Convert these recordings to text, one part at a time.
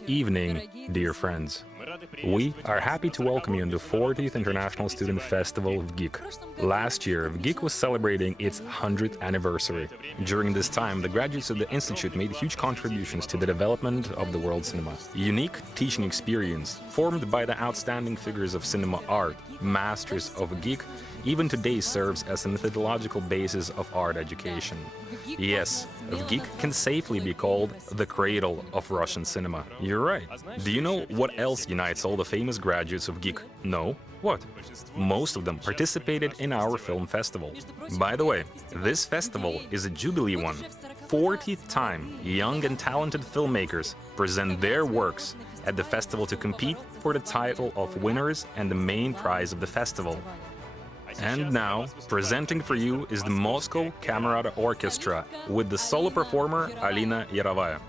Good evening, dear friends. We are happy to welcome you in the 40th International Student Festival of VGIK. Last year, VGIK was celebrating its 100th anniversary. During this time, the graduates of the Institute made huge contributions to the development of the world cinema. A unique teaching experience, formed by the outstanding figures of cinema art, masters of VGIK, even today serves as a methodological basis of art education. Yes, VGIK can safely be called the cradle of Russian cinema. You're right. Do you know what else unites all the famous graduates of VGIK? No? What? Most of them participated in our film festival. By the way, this festival is a jubilee one. 40th time young and talented filmmakers present their works at the festival to compete for the title of winners and the main prize of the festival. And now, presenting for you is the Moscow Camerata Orchestra with the solo performer Alina Yarovaya.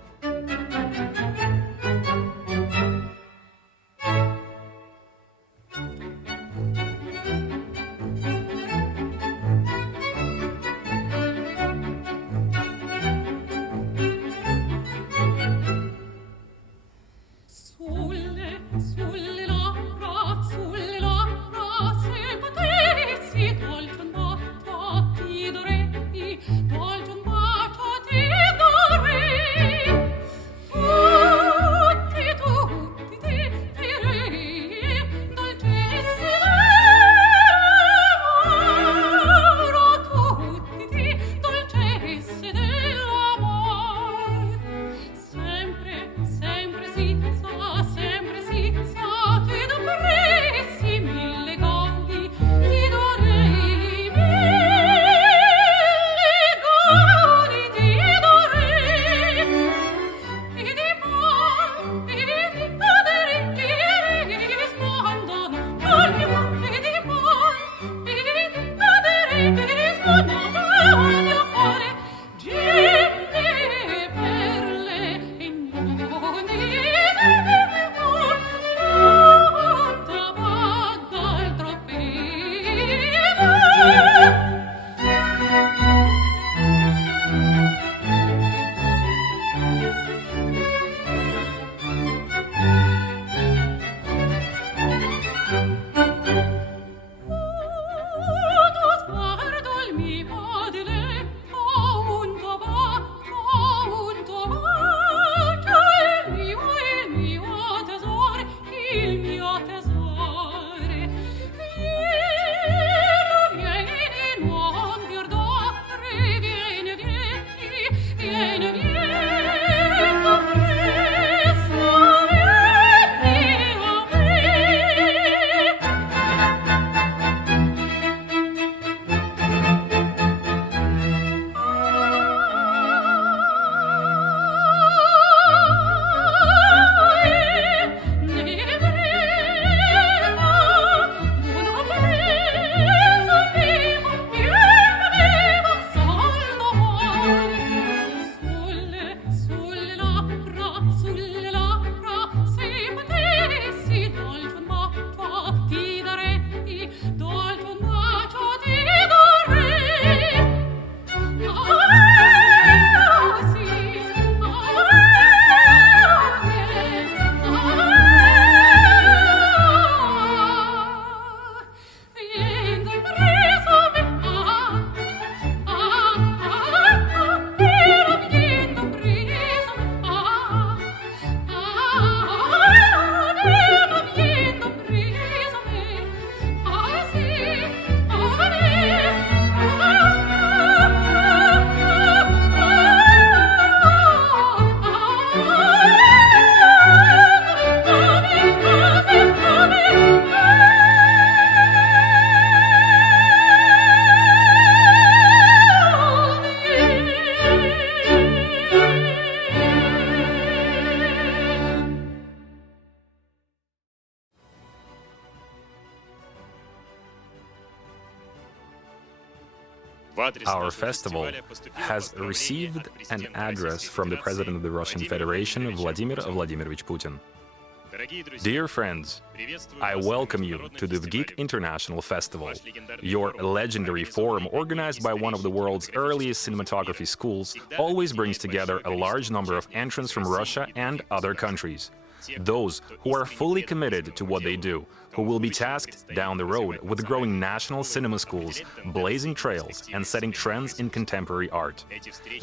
Our festival has received an address from the President of the Russian Federation, Vladimir Vladimirovich Putin. Dear friends, I welcome you to the VGIK International Festival, your legendary forum organized by one of the world's earliest cinematography schools always brings together a large number of entrants from Russia and other countries. Those who are fully committed to what they do, who will be tasked down the road with growing national cinema schools, blazing trails, and setting trends in contemporary art.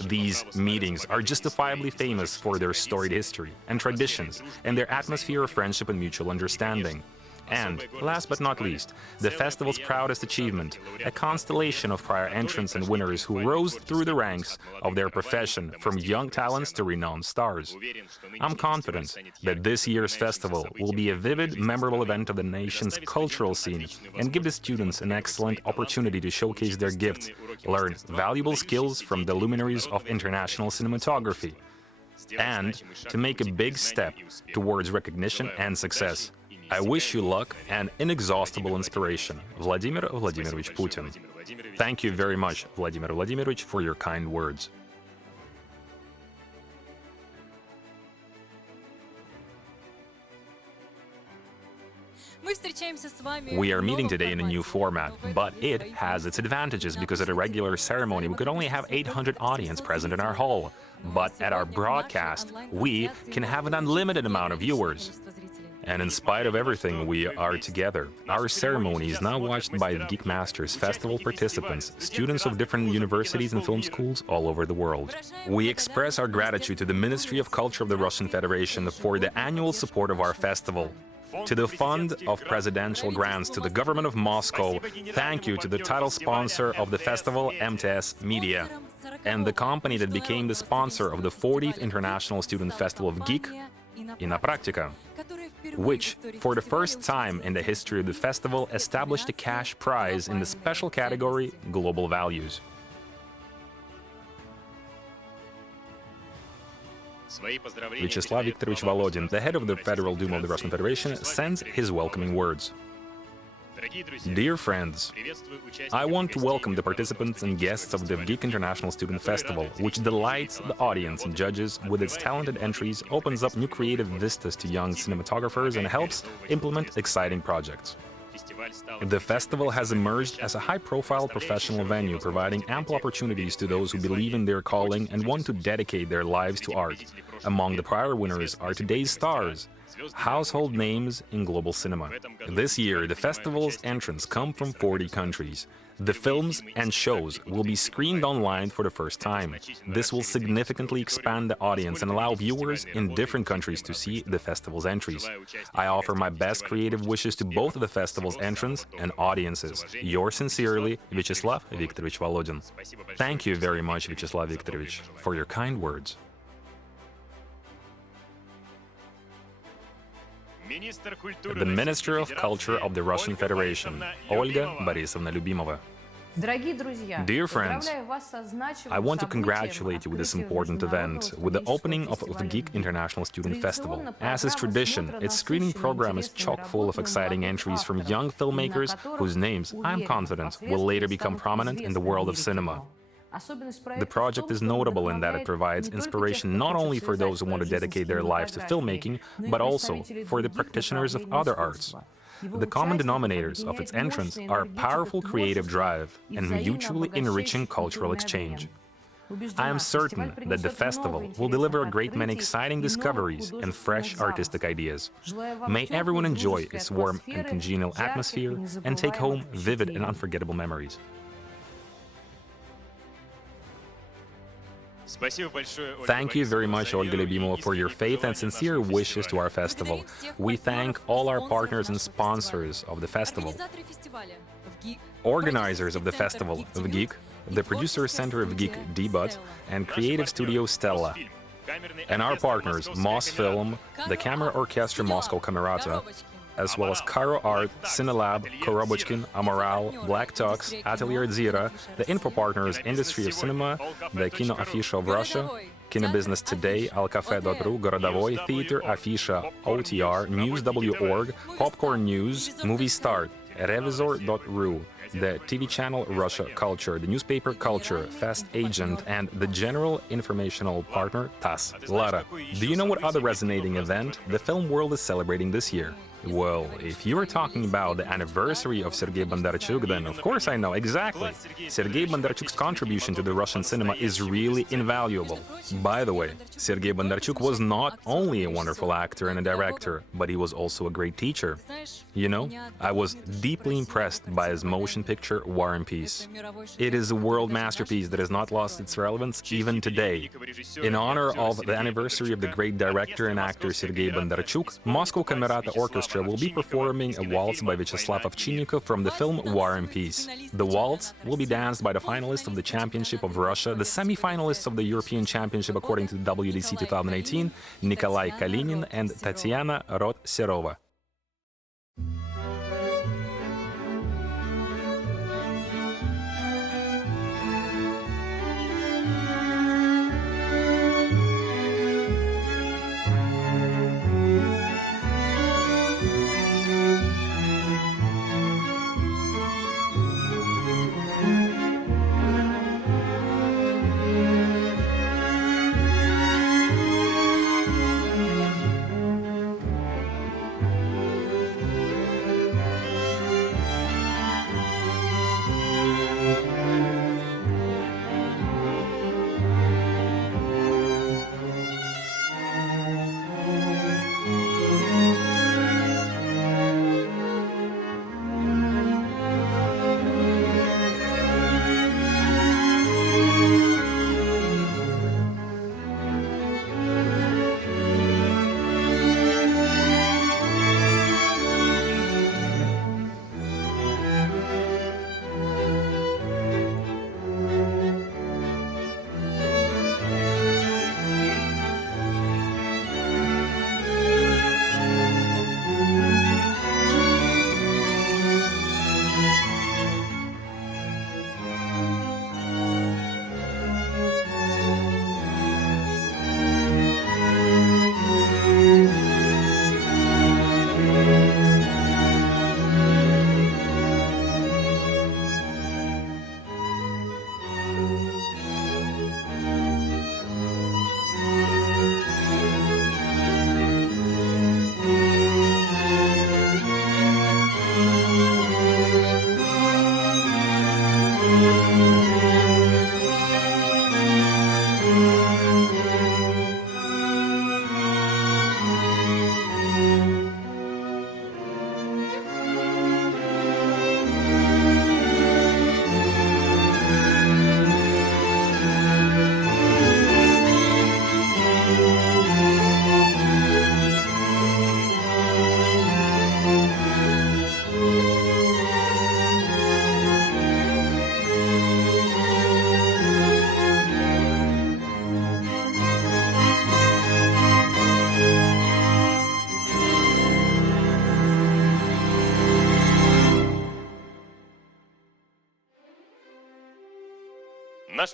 These meetings are justifiably famous for their storied history and traditions and their atmosphere of friendship and mutual understanding. And, last but not least, the festival's proudest achievement, a constellation of prior entrants and winners who rose through the ranks of their profession from young talents to renowned stars. I'm confident that this year's festival will be a vivid, memorable event of the nation's cultural scene and give the students an excellent opportunity to showcase their gifts, learn valuable skills from the luminaries of international cinematography, and to make a big step towards recognition and success. I wish you luck and inexhaustible inspiration. Vladimir Vladimirovich Putin. Thank you very much, Vladimir Vladimirovich, for your kind words. We are meeting today in a new format, but it has its advantages because at a regular ceremony we could only have 800 audience present in our hall. But at our broadcast, we can have an unlimited amount of viewers. And in spite of everything, we are together. Our ceremony is now watched by the Geek Masters Festival participants, students of different universities and film schools all over the world. We express our gratitude to the Ministry of Culture of the Russian Federation for the annual support of our festival. To the Fund of Presidential Grants, to the Government of Moscow, thank you to the title sponsor of the festival, MTS Media, and the company that became the sponsor of the 40th International Student Festival of Geek, Inapraktika, which, for the first time in the history of the festival, established a cash prize in the special category Global Values. Vyacheslav Viktorovich Volodin, the head of the Federal Duma of the Russian Federation, sends his welcoming words. Dear friends, I want to welcome the participants and guests of the Geek International Student Festival, which delights the audience and judges with its talented entries, opens up new creative vistas to young cinematographers, and helps implement exciting projects. The festival has emerged as a high-profile professional venue, providing ample opportunities to those who believe in their calling and want to dedicate their lives to art. Among the prior winners are today's stars, household names in global cinema. This year, the festival's entrants come from 40 countries. The films and shows will be screened online for the first time. This will significantly expand the audience and allow viewers in different countries to see the festival's entries. I offer my best creative wishes to both of the festival's entrants and audiences. Yours sincerely, Vyacheslav Viktorovich Volodin. Thank you very much, Vyacheslav Viktorovich, for your kind words. The Minister of Culture of the Russian Federation, Olga Borisovna Lyubimova. Dear friends, I want to congratulate you with this important event, with the opening of the Geek International Student Festival. As is tradition, its screening program is chock full of exciting entries from young filmmakers whose names, I'm confident, will later become prominent in the world of cinema. The project is notable in that it provides inspiration not only for those who want to dedicate their lives to filmmaking, but also for the practitioners of other arts. The common denominators of its entrants are powerful creative drive and mutually enriching cultural exchange. I am certain that the festival will deliver a great many exciting discoveries and fresh artistic ideas. May everyone enjoy its warm and congenial atmosphere and take home vivid and unforgettable memories. Thank you very much, Olga Lyubimova, for your faith and sincere wishes to our festival. We thank all our partners and sponsors of the festival, organizers of the festival, VGIK, the Producer Center of Geek, Debut, and Creative Studio Stella, and our partners, Mosfilm, the Camera Orchestra Moscow Camerata, as well as Caro Art, Cinelab, Korobochkin, Amoral, Black Tux, Atelier Zira, the info partners Industry of Cinema, the Kino Afisha of Russia, Kino Business Today, Alcafe.ru, Gorodovoy, Theater, Afisha, OTR, News.org, Popcorn News, Movie Start, Revizor.ru, the TV channel Russia Culture, the newspaper Culture, Fast Agent, and the general informational partner TASS. Lara, do you know what other resonating event the film world is celebrating this year? Well, if you are talking about the anniversary of Sergei Bondarchuk, then of course I know exactly. Sergei Bondarchuk's contribution to the Russian cinema is really invaluable. By the way, Sergei Bondarchuk was not only a wonderful actor and a director, but he was also a great teacher. You know, I was deeply impressed by his motion picture War and Peace. It is a world masterpiece that has not lost its relevance even today. In honor of the anniversary of the great director and actor Sergei Bondarchuk, Moscow Camerata Orchestra will be performing a waltz by Vyacheslav Ovchinnikov from the film War and Peace. The waltz will be danced by the finalists of the Championship of Russia, the semi-finalists of the European Championship according to the WDC 2018, Nikolai Kalinin and Tatiana Rod-Serova.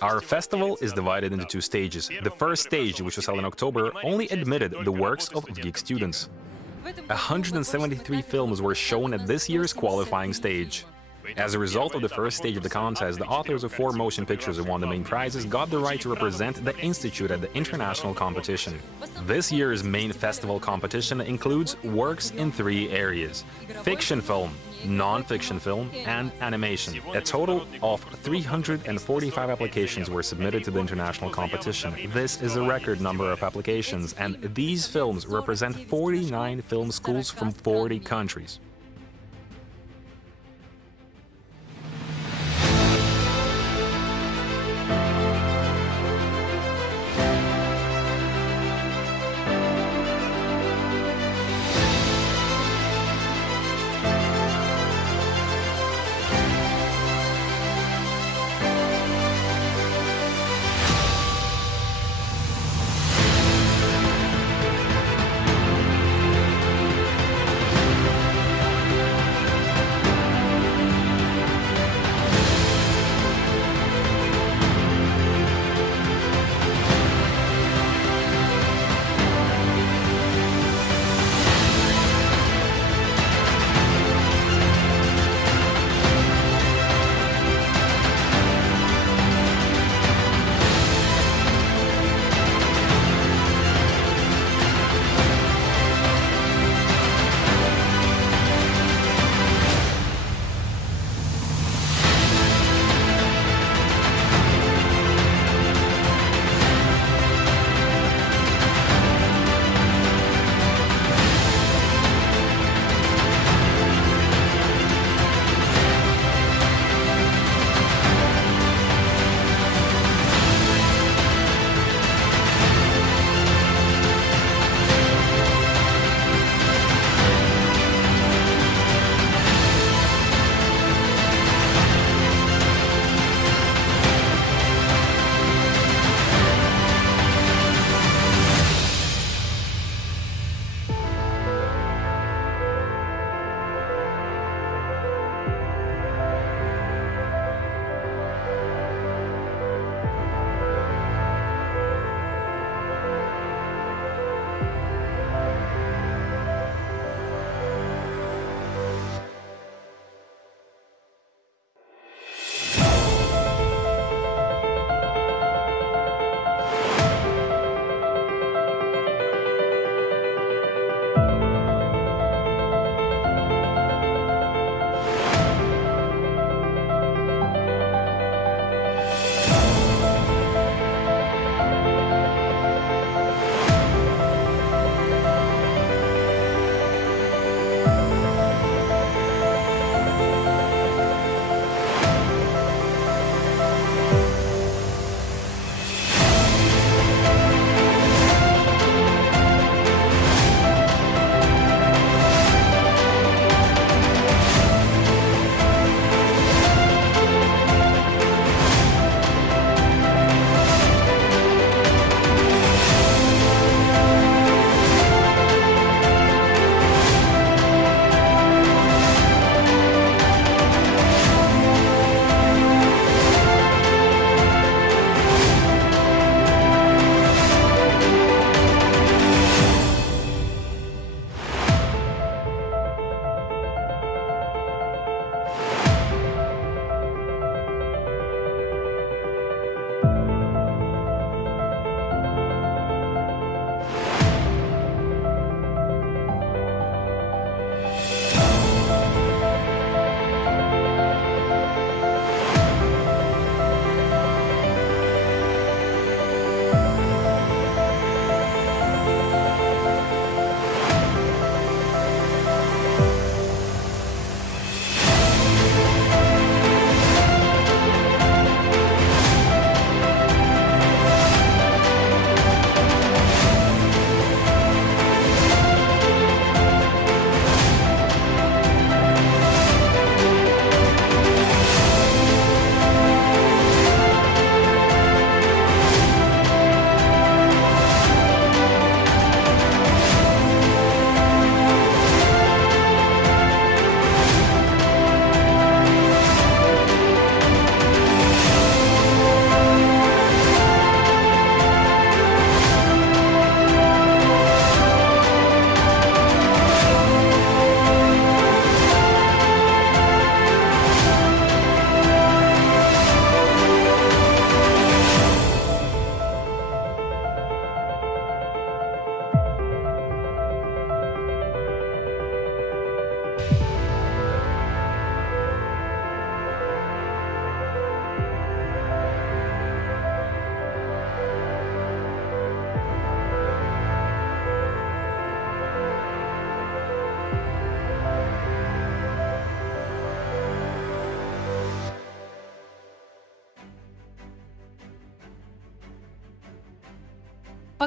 Our festival is divided into two stages. The first stage, which was held in October, only admitted the works of VGIK students. 173 films were shown at this year's qualifying stage. As a result of the first stage of the contest, the authors of 4 motion pictures who won the main prizes got the right to represent the Institute at the international competition. This year's main festival competition includes works in 3 areas: fiction film, non-fiction film, and animation. A total of 345 applications were submitted to the international competition. This is a record number of applications, and these films represent 49 film schools from 40 countries.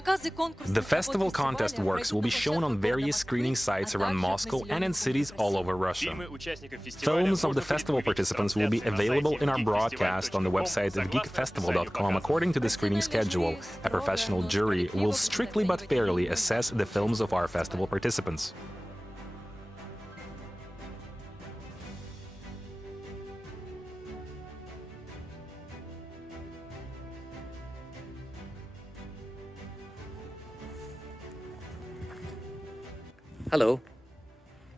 The festival contest works will be shown on various screening sites around Moscow and in cities all over Russia. Films of the festival participants will be available in our broadcast on the website of geekfestival.com. According to the screening schedule, a professional jury will strictly but fairly assess the films of our festival participants. Hello,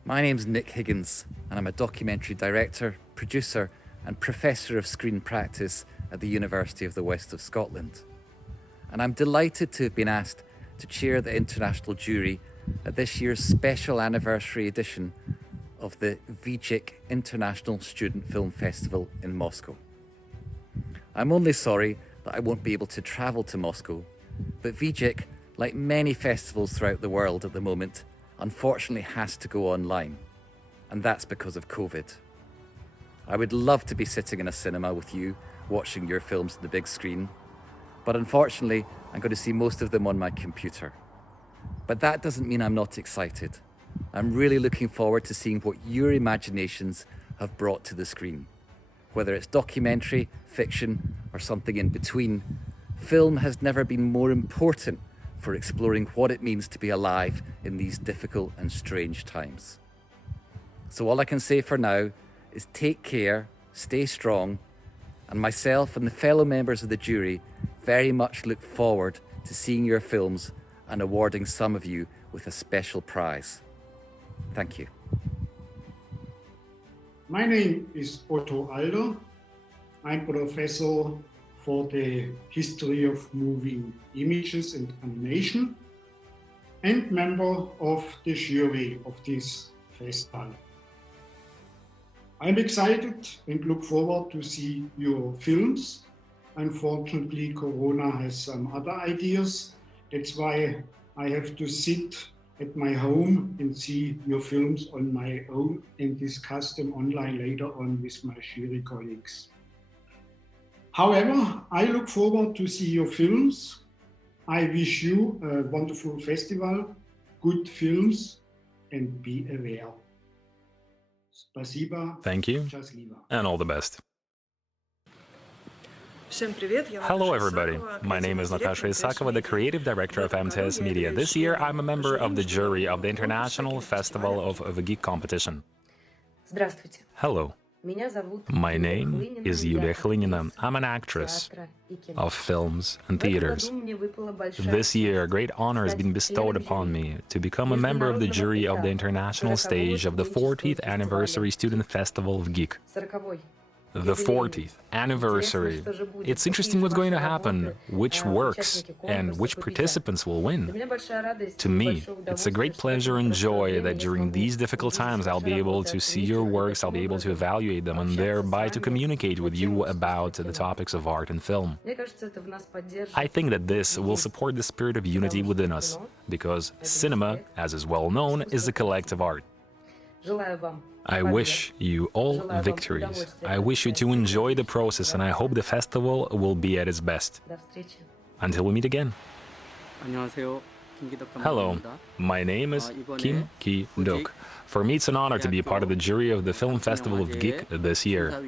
my name's Nick Higgins and I'm a documentary director, producer and professor of screen practice at the University of the West of Scotland. And I'm delighted to have been asked to chair the international jury at this year's special anniversary edition of the VGIK International Student Film Festival in Moscow. I'm only sorry that I won't be able to travel to Moscow, but VGIK, like many festivals throughout the world at the moment, unfortunately has to go online, and that's because of COVID. I would love to be sitting in a cinema with you, watching your films on the big screen, but unfortunately, I'm going to see most of them on my computer. But that doesn't mean I'm not excited. I'm really looking forward to seeing what your imaginations have brought to the screen. Whether it's documentary, fiction, or something in between, film has never been more important for exploring what it means to be alive in these difficult and strange times. So all I can say for now is take care, stay strong, and myself and the fellow members of the jury very much look forward to seeing your films and awarding some of you with a special prize. Thank you. My name is Otto Alder. I'm professor for the history of moving images and animation and member of the jury of this festival. I'm excited and look forward to see your films. Unfortunately, Corona has some other ideas. That's why I have to sit at my home and see your films on my own and discuss them online later on with my jury colleagues. However, I look forward to see your films. I wish you a wonderful festival, good films, and be aware. Spasiba. Thank you, and all the best. Hello everybody, my name is Natasha Isakova, the creative director of MTS Media. This year I'm a member of the jury of the International Festival of VGIK competition. Hello. My name is Yulia Khlinina. I'm an actress of films and theaters. This year, a great honor has been bestowed upon me to become a member of the jury of the international stage of the 40th Anniversary Student Festival of VGIK. The 40th anniversary. It's interesting what's going to happen, which works, and which participants will win. To me, it's a great pleasure and joy that during these difficult times I'll be able to see your works, I'll be able to evaluate them, and thereby to communicate with you about the topics of art and film. I think that this will support the spirit of unity within us, because cinema, as is well known, is a collective art. I wish you all victories. I wish you to enjoy the process, and I hope the festival will be at its best. Until we meet again. Hello, my name is Kim Ki-duk. For me, it's an honor to be a part of the jury of the Film Festival of VGIK this year.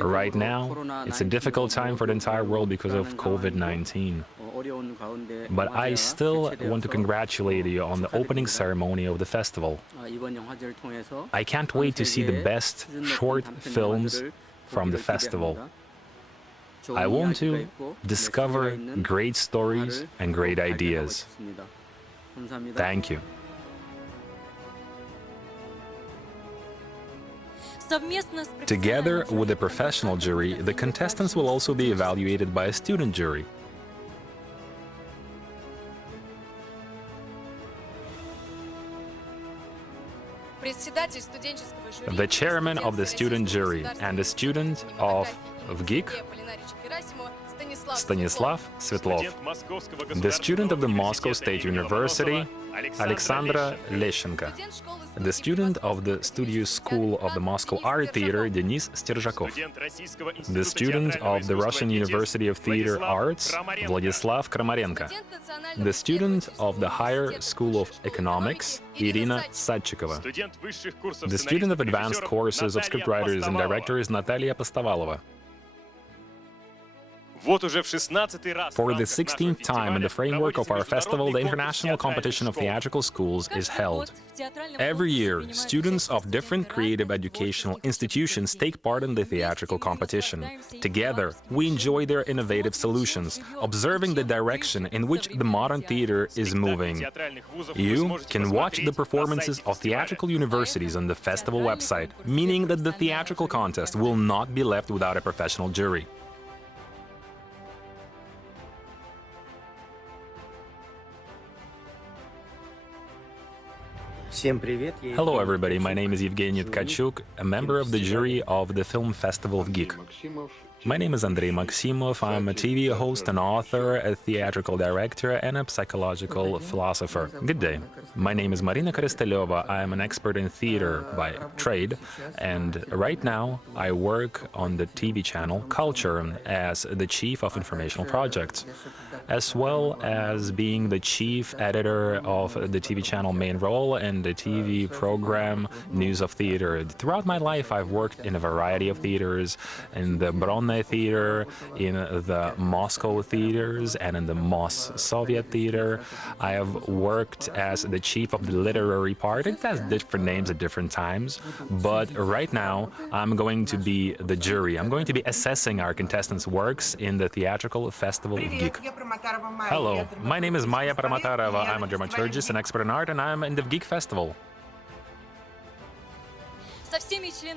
Right now, it's a difficult time for the entire world because of COVID-19. But I still want to congratulate you on the opening ceremony of the festival. I can't wait to see the best short films from the festival. I want to discover great stories and great ideas. Thank you. Together with a professional jury, the contestants will also be evaluated by a student jury. The chairman of the student jury and the student of VGIK, Stanislav Svetlov. The student of the Moscow State University, Alexandra Lещенко, the student of the Studio School of the Moscow Art Theater Denis Sterzhakov, the student of the Russian University of Theater Arts Vladislav Kramarenko, the student of the Higher School of Economics Irina Sadchikova, the student of advanced courses of scriptwriters and directors Natalia Postovalova. For the 16th time in the framework of our festival, the International Competition of Theatrical Schools is held. Every year, students of different creative educational institutions take part in the theatrical competition. Together, we enjoy their innovative solutions, observing the direction in which the modern theater is moving. You can watch the performances of theatrical universities on the festival website, meaning that the theatrical contest will not be left without a professional jury. Hello everybody, my name is Evgeny Tkachuk, a member of the jury of the Film Festival of Geek. My name is Andrei Maximov, I'm a TV host, an author, a theatrical director, and a psychological philosopher. Good day. My name is Marina Korosteleva, I am an expert in theater by trade, and right now I work on the TV channel Culture as the Chief of Informational Projects, as well as being the chief editor of the TV channel Main Role and the TV program News of Theater. Throughout my life, I've worked in a variety of theaters, in the Bronne Theater, in the Moscow theaters, and in the Mos Soviet Theater. I have worked as the chief of the literary part. It has different names at different times, but right now I'm going to be the jury. I'm going to be assessing our contestants' works in the Theatrical Festival of Geek. Hello, my name is Maya Paramatarova. I'm a dramaturgist and expert in art, and I'm in the Geek Festival.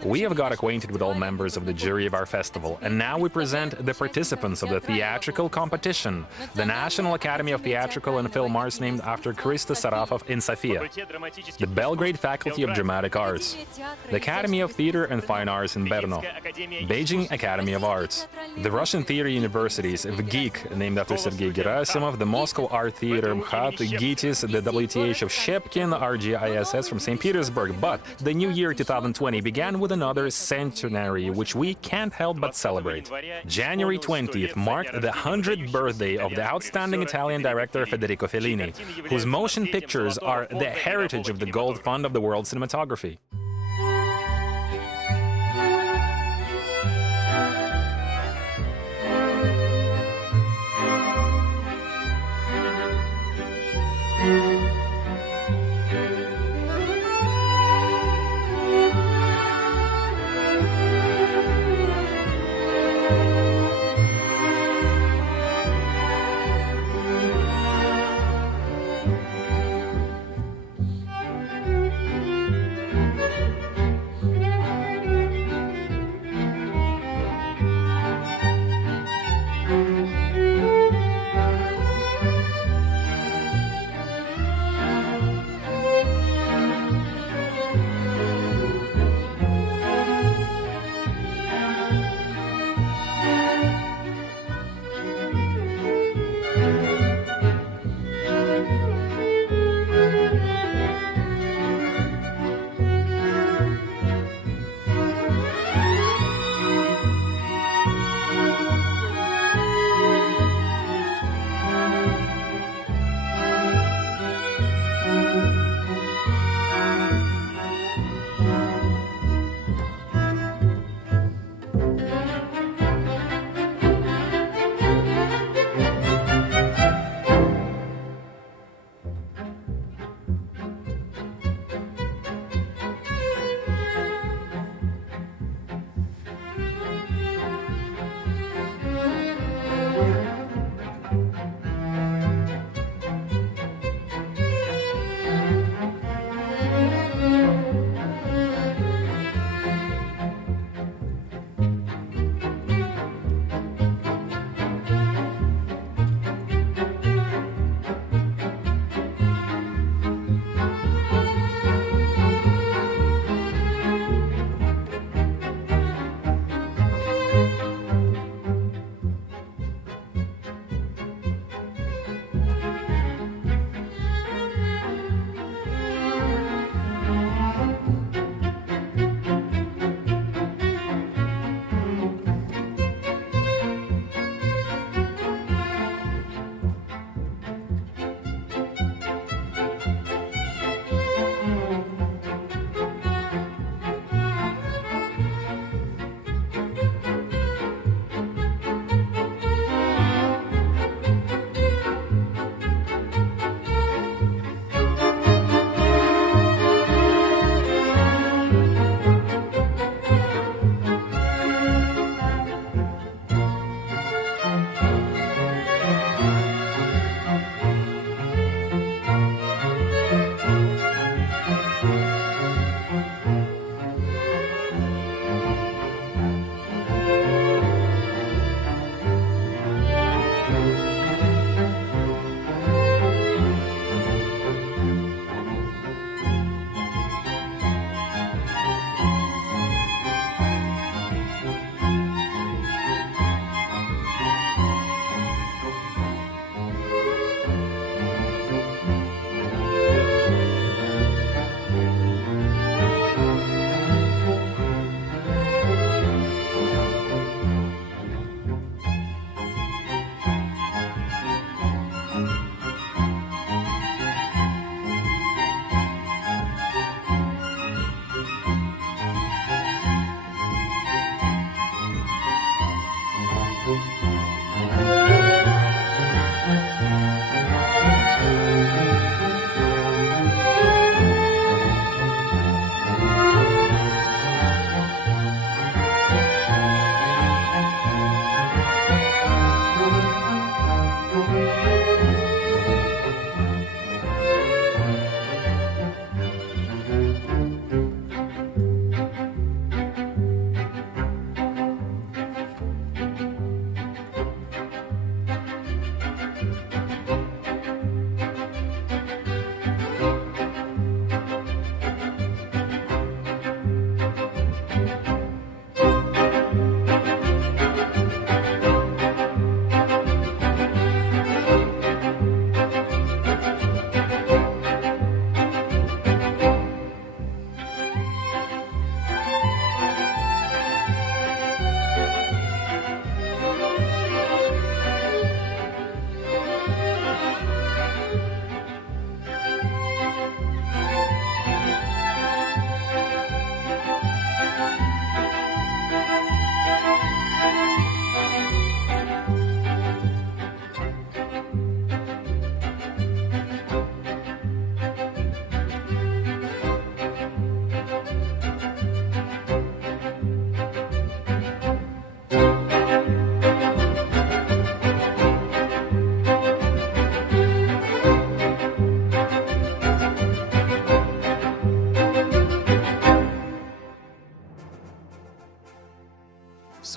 We have got acquainted with all members of the jury of our festival, and now we present the participants of the theatrical competition, the National Academy of Theatrical and Film Arts named after Krista Sarafov in Sofia, the Belgrade Faculty of Dramatic Arts, the Academy of Theater and Fine Arts in Brno, Beijing Academy of Arts, the Russian Theater Universities, VGIK, named after Sergei Gerasimov, the Moscow Art Theater MKHAT, GITIS, the WTH of Shchepkin, RGISS from St. Petersburg. But the new year 2020 began with another centenary, which we can't help but celebrate. January 20th marked the 100th birthday of the outstanding Italian director Federico Fellini, whose motion pictures are the heritage of the Gold Fund of the world cinematography.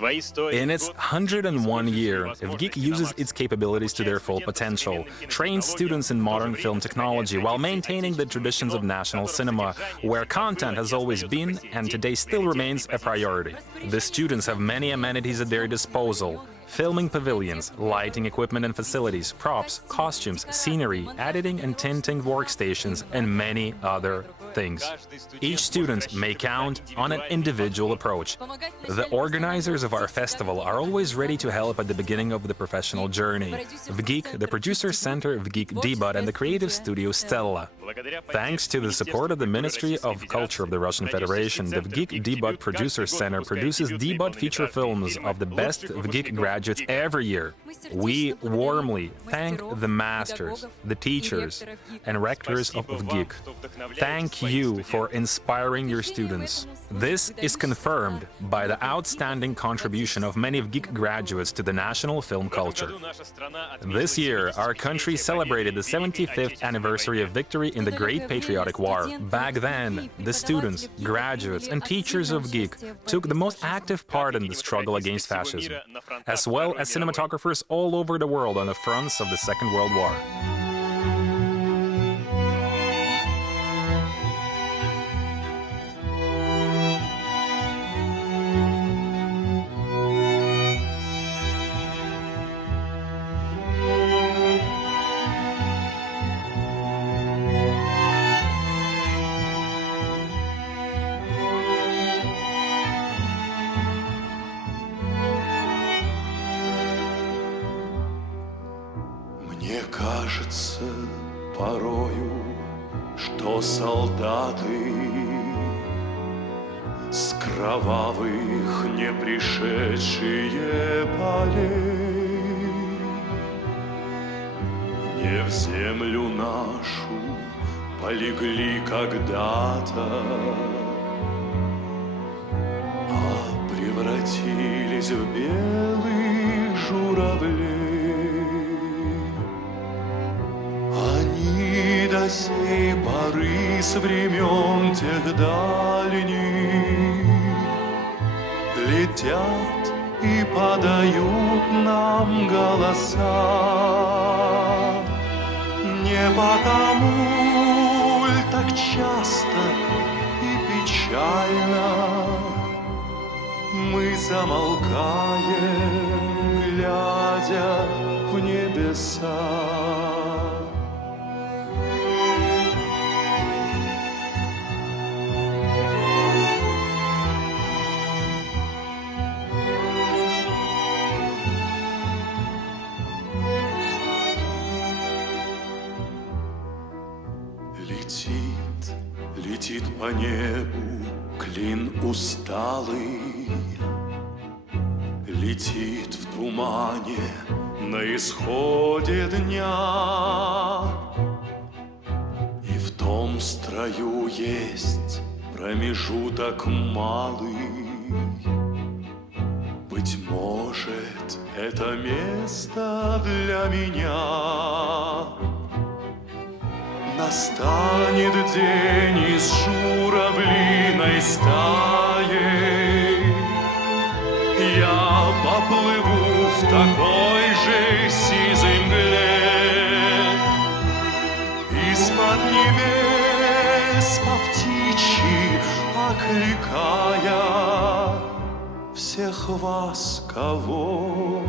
In its 101 year, VGIK uses its capabilities to their full potential, trains students in modern film technology while maintaining the traditions of national cinema, where content has always been and today still remains a priority. The students have many amenities at their disposal: filming pavilions, lighting equipment and facilities, props, costumes, scenery, editing and tinting workstations, and many other things. Each student may count on an individual approach. The organizers of our festival are always ready to help at the beginning of the professional journey. VGIK, the producer center VGIK Debut, and the creative studio Stella. Thanks to the support of the Ministry of Culture of the Russian Federation, the VGIK Debut Producer Center produces debut feature films of the best VGIK graduates every year. We warmly thank the masters, the teachers, and rectors of VGIK. Thank you for inspiring your students. This is confirmed by the outstanding contribution of many VGIK graduates to the national film culture. This year, our country celebrated the 75th anniversary of victory in the Great Patriotic War. Back then, the students, graduates, and teachers of VGIK took the most active part in the struggle against fascism, as well as cinematographers all over the world on the fronts of the Second World War. Мне кажется порою, что солдаты с кровавых не пришедшие полей не в землю нашу полегли когда-то, а превратились в белых журавлей. Они до сей поры с времен тех дальних летят и подают нам голоса. Не потому ль так часто и печально мы замолкаем, глядя в небеса. Летит по небу клин усталый, летит в тумане на исходе дня. И в том строю есть промежуток малый. Быть может, это место для меня. Настанет день и с журавлиной стаей я поплыву в такой же сизой мгле. Из-под небес по птичьи окликая всех вас, кого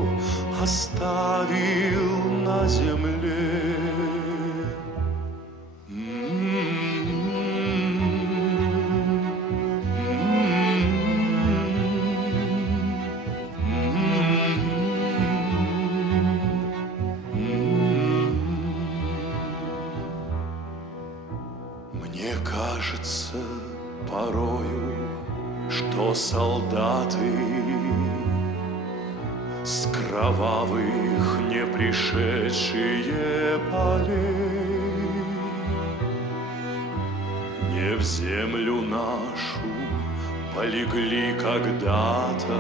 оставил на земле. Мне кажется порою, что солдаты с кровавых не пришедшие полей не в землю нашу полегли когда-то,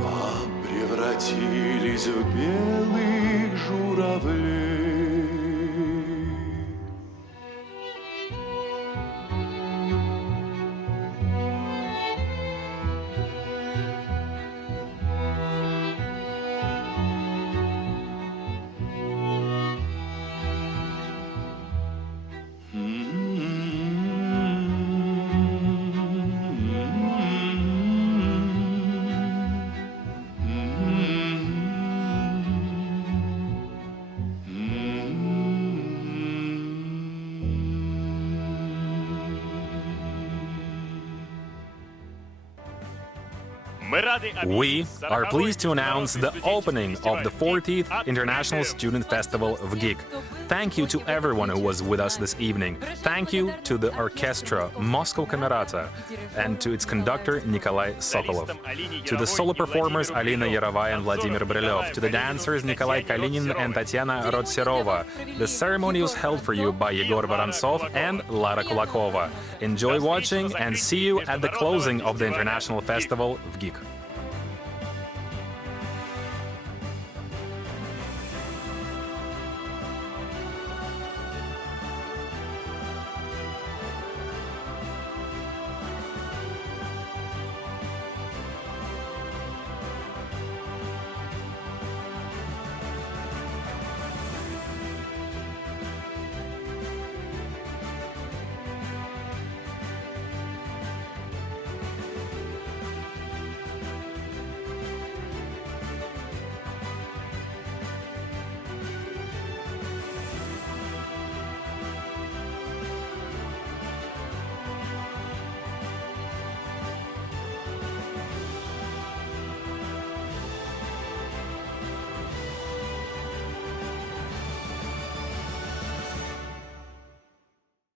а превратились в белых журавлей. We are pleased to announce the opening of the 40th International Student Festival of GIG. Thank you to everyone who was with us this evening. Thank you to the orchestra Moscow Camerata and to its conductor Nikolai Sokolov. To the solo performers Alina Yarovaya and Vladimir Brylov. To the dancers Nikolai Kalinin and Tatiana Rodserova. The ceremony was held for you by Yegor Vorontsov and Lara Kulakova. Enjoy watching and see you at the closing of the International Festival of GIG.